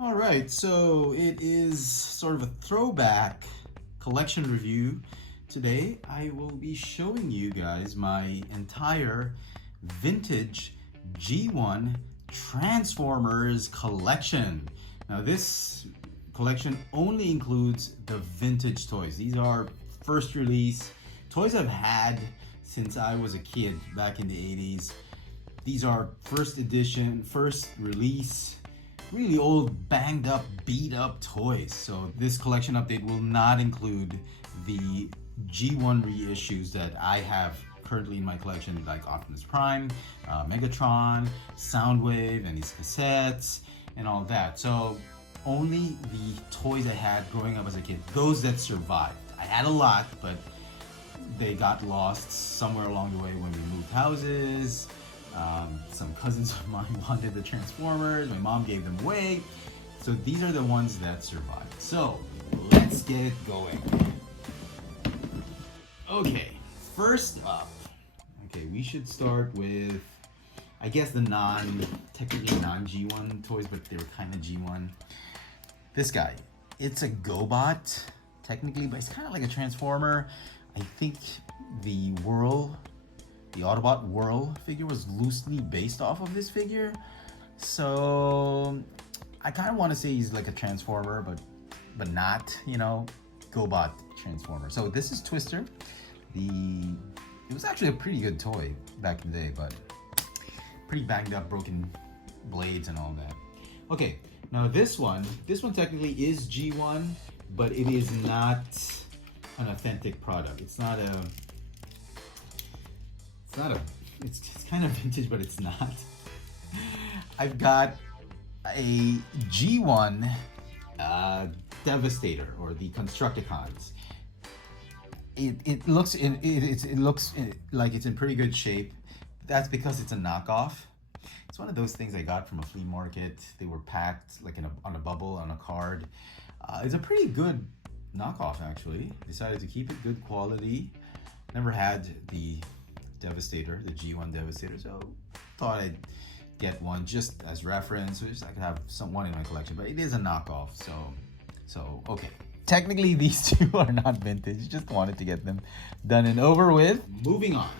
All right, so it is sort of a throwback collection review. Today, I will be showing you guys my entire vintage G1 Transformers collection. Now, this collection only includes the vintage toys. These are first release toys I've had since I was a kid back in the 80s. These are first edition, first release, really old, banged up, beat up toys. So this collection update will not include the G1 reissues that I have currently in my collection, like Optimus Prime, Megatron, Soundwave, and these cassettes, and all that. So only the toys I had growing up as a kid, those that survived. I had a lot, but they got lost somewhere along the way when we moved houses. Some cousins of mine wanted the Transformers. My mom gave them away. So these are the ones that survived. So let's get it going. Okay, first up. Okay, we should start with, I guess, the technically non-G1 toys, but they were kind of G1. This guy, it's a GoBot, technically, but it's kind of like a Transformer. I think the Autobot Whirl figure was loosely based off of this figure. So I kind of want to say he's like a Transformer, but not, GoBot Transformer. So this is Twister. It was actually a pretty good toy back in the day, but pretty banged up, broken blades and all that. Okay, now this one technically is G1, but it is not an authentic product. It's kind of vintage, but it's not. I've got a G1 Devastator, or the Constructicons. It looks like it's in pretty good shape. That's because it's a knockoff. It's one of those things I got from a flea market. They were packed like on a bubble on a card. It's a pretty good knockoff, actually. Decided to keep it good quality. Never had the Devastator, the G1 Devastator, so thought I'd get one just as reference, so just I could have one in my collection, but it is a knockoff, so okay. Technically, these two are not vintage, just wanted to get them done and over with. Moving on.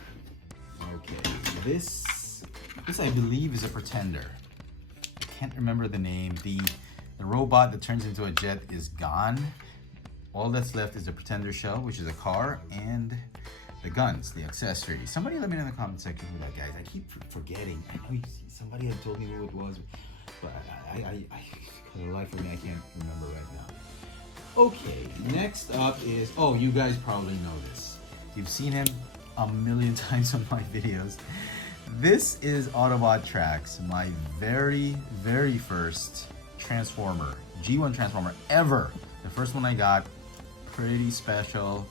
Okay, this I believe is a Pretender. I can't remember the name. The robot that turns into a jet is gone. All that's left is the Pretender shell, which is a car, and the guns, the accessories. Somebody let me know in the comment section who that guy is. I keep forgetting. I know somebody had told me who it was, but for the life of me, I can't remember right now. Okay, next up is, you guys probably know this. You've seen him a million times on my videos. This is Autobot Trax, my very, very first Transformer, G1 Transformer ever. The first one I got, pretty special.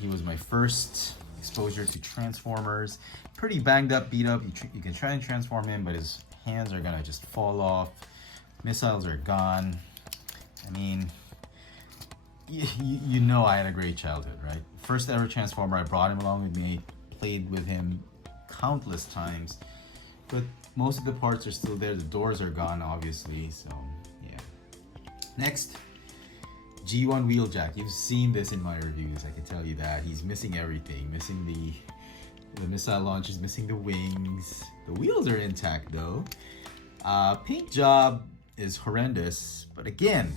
He was my first exposure to Transformers. Pretty banged up, beat up. You can try and transform him, but his hands are gonna just fall off. Missiles are gone. I mean, you know I had a great childhood, right? First ever Transformer, I brought him along with me, played with him countless times, but most of the parts are still there. The doors are gone, obviously, so yeah. Next, G1 Wheeljack. You've seen this in my reviews, I can tell you that. He's missing everything. Missing the missile launches, missing the wings. The wheels are intact though. Paint job is horrendous, but again,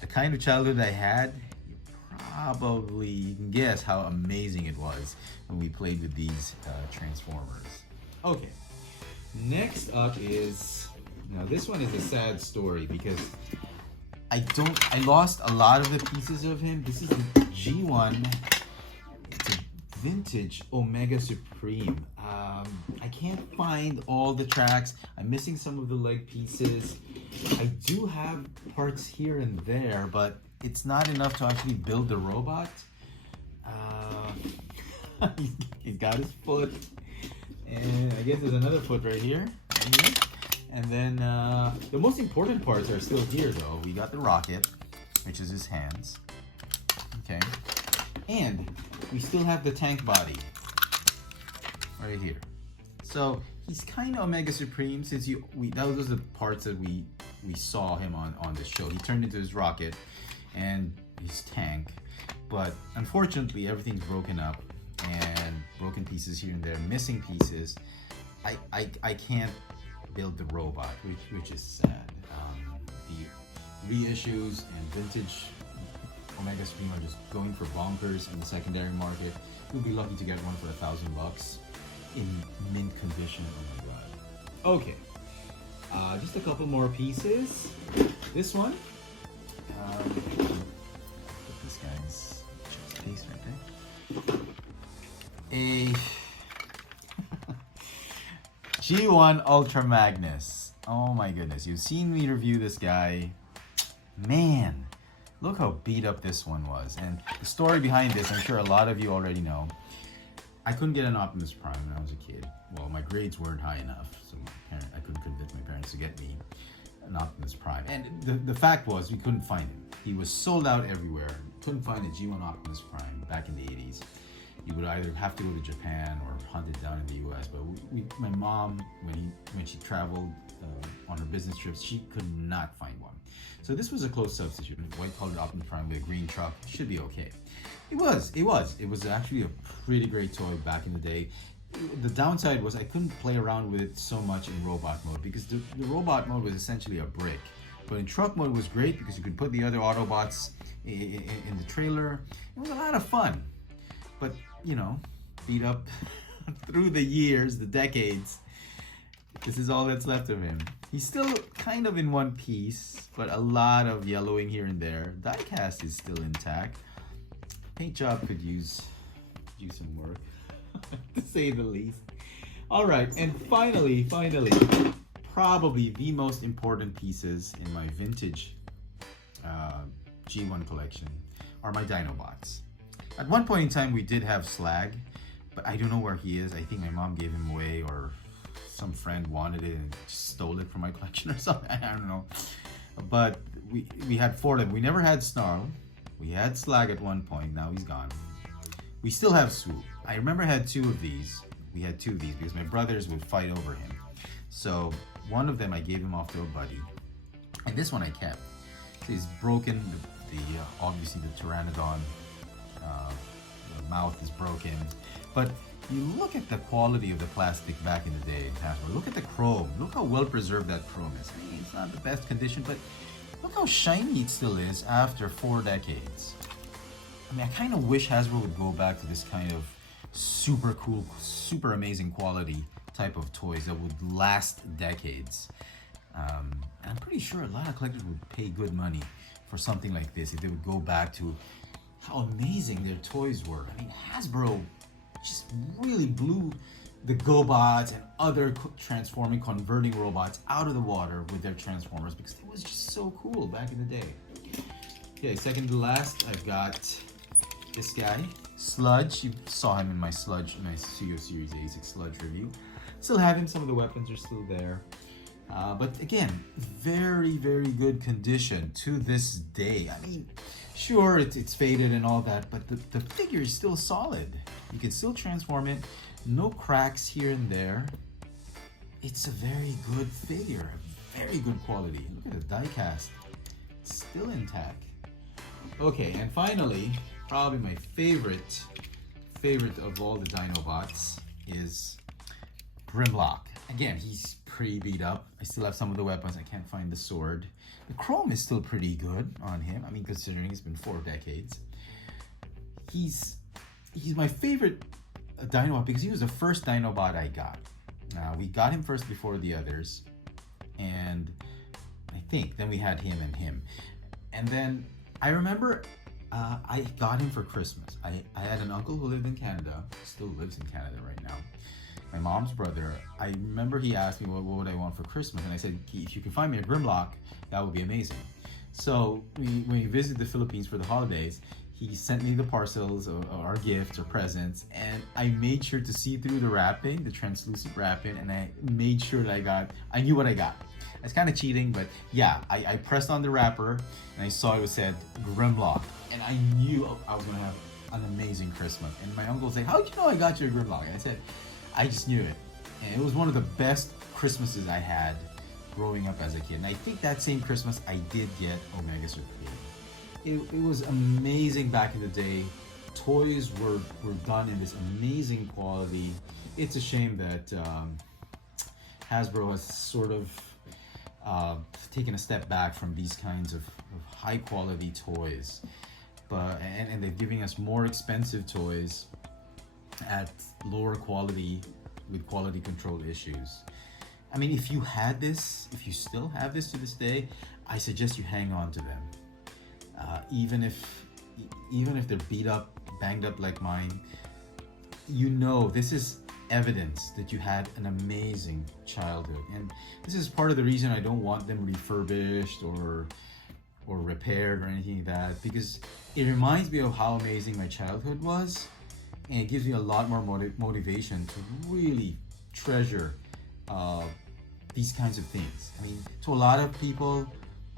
the kind of childhood I had, you can guess how amazing it was when we played with these Transformers. Okay, next up is, now this one is a sad story because I lost a lot of the pieces of him. This is the G1. It's a vintage Omega Supreme. I can't find all the tracks. I'm missing some of the leg pieces. I do have parts here and there, but it's not enough to actually build the robot. He's got his foot, and I guess there's another foot right here. And then the most important parts are still here though. We got the rocket, which is his hands. Okay. And we still have the tank body right here. So he's kind of Omega Supreme, since those are the parts that we we saw him on the show. He turned into his rocket and his tank, but unfortunately everything's broken up and broken pieces here and there, missing pieces. I can't build the robot, which is sad. The reissues and vintage Omega Supreme are just going for bonkers in the secondary market. You'll be lucky to get one for $1,000 in mint condition. Oh my god. Okay, just a couple more pieces. This one, put this guy's chest piece right there. A G1 Ultra Magnus. Oh my goodness, you've seen me review this guy. Man, look how beat up this one was. And the story behind this, I'm sure a lot of you already know. I couldn't get an Optimus Prime when I was a kid. Well, my grades weren't high enough, so I couldn't convince my parents to get me an Optimus Prime. And the fact was, we couldn't find him. He was sold out everywhere. Couldn't find a G1 Optimus Prime back in the 80s. You would either have to go to Japan or hunt it down in the US. But my mom, when she traveled on her business trips, she could not find one. So this was a close substitute. White-colored Optimus Prime with a green truck should be okay. It was actually a pretty great toy back in the day. The downside was I couldn't play around with it so much in robot mode because the robot mode was essentially a brick. But in truck mode was great because you could put the other Autobots in the trailer. It was a lot of fun. But, you know, beat up through the years, the decades. This is all that's left of him. He's still kind of in one piece, but a lot of yellowing here and there. Diecast is still intact. Paint job could use some work, to say the least. All right, and finally, probably the most important pieces in my vintage G1 collection are my Dinobots. At one point in time, we did have Slag, but I don't know where he is. I think my mom gave him away, or some friend wanted it and stole it from my collection or something. I don't know. But we had 4 of them. We never had Snarl. We had Slag at one point. Now he's gone. We still have Swoop. I remember I had 2 of these. We had 2 of these because my brothers would fight over him. So one of them I gave him off to a buddy, and this one I kept. So he's broken. Obviously the Pteranodon. The mouth is broken, but you look at the quality of the plastic back in the day in Hasbro. Look at the chrome. Look how well preserved that chrome is. I mean, it's not the best condition, but look how shiny it still is after 4 decades. I mean, I kind of wish Hasbro would go back to this kind of super cool, super amazing quality type of toys that would last decades. I'm pretty sure a lot of collectors would pay good money for something like this if they would go back to how amazing their toys were. I mean, Hasbro just really blew the GoBots and other transforming, converting robots out of the water with their Transformers because it was just so cool back in the day. Okay, second to last, I've got this guy, Sludge. You saw him in my CEO Series A6 Sludge review. Still have him, some of the weapons are still there. But again, very, very good condition to this day. I mean, sure, it's faded and all that, but the figure is still solid. You can still transform it. No cracks here and there. It's a very good figure, very good quality. Look at the die cast, it's still intact. Okay, and finally, probably my favorite of all the Dinobots is Grimlock. Again, he's pretty beat up. I still have some of the weapons. I can't find the sword. The chrome is still pretty good on him. I mean, considering it's been 4 decades. He's my favorite Dinobot because he was the first Dinobot I got. We got him first before the others, and I think then we had him. And then I remember I got him for Christmas. I had an uncle who lived in Canada, still lives in Canada right now. My mom's brother. I remember he asked me what would I want for Christmas, and I said, if you can find me a Grimlock, that would be amazing. So when we visited the Philippines for the holidays, he sent me the parcels or our gifts or presents, and I made sure to see through the wrapping, the translucent wrapping, and I made sure that I knew what I got. It's kind of cheating, but yeah, I pressed on the wrapper and I saw it said Grimlock, and I knew I was gonna have an amazing Christmas. And my uncle said, "How'd you know I got you a Grimlock?" And I said, I just knew it. And it was one of the best Christmases I had growing up as a kid. And I think that same Christmas I did get Omega Super 8. It was amazing back in the day. Toys were done in this amazing quality. It's a shame that Hasbro has sort of taken a step back from these kinds of high quality toys. And they're giving us more expensive toys at lower quality with quality control issues. I mean, if you had this, if you still have this to this day, I suggest you hang on to them. Even if they're beat up, banged up like mine, you know this is evidence that you had an amazing childhood. And this is part of the reason I don't want them refurbished or repaired or anything like that, because it reminds me of how amazing my childhood was, and it gives me a lot more motivation to really treasure these kinds of things. I mean, to a lot of people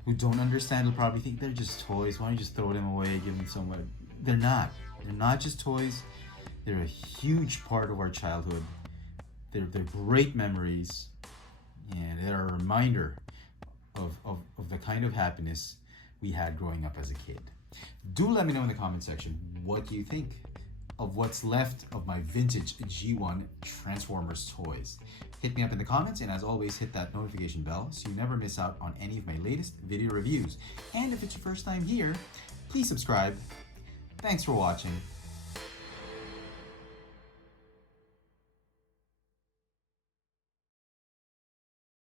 who don't understand will probably think they're just toys. Why don't you just throw them away, give them somewhere? They're not. They're not just toys. They're a huge part of our childhood. They're great memories, and they're a reminder of the kind of happiness we had growing up as a kid. Do let me know in the comment section, what do you think of what's left of my vintage G1 Transformers toys? Hit me up in the comments, and as always, hit that notification bell so you never miss out on any of my latest video reviews. And if it's your first time here, please subscribe. Thanks for watching.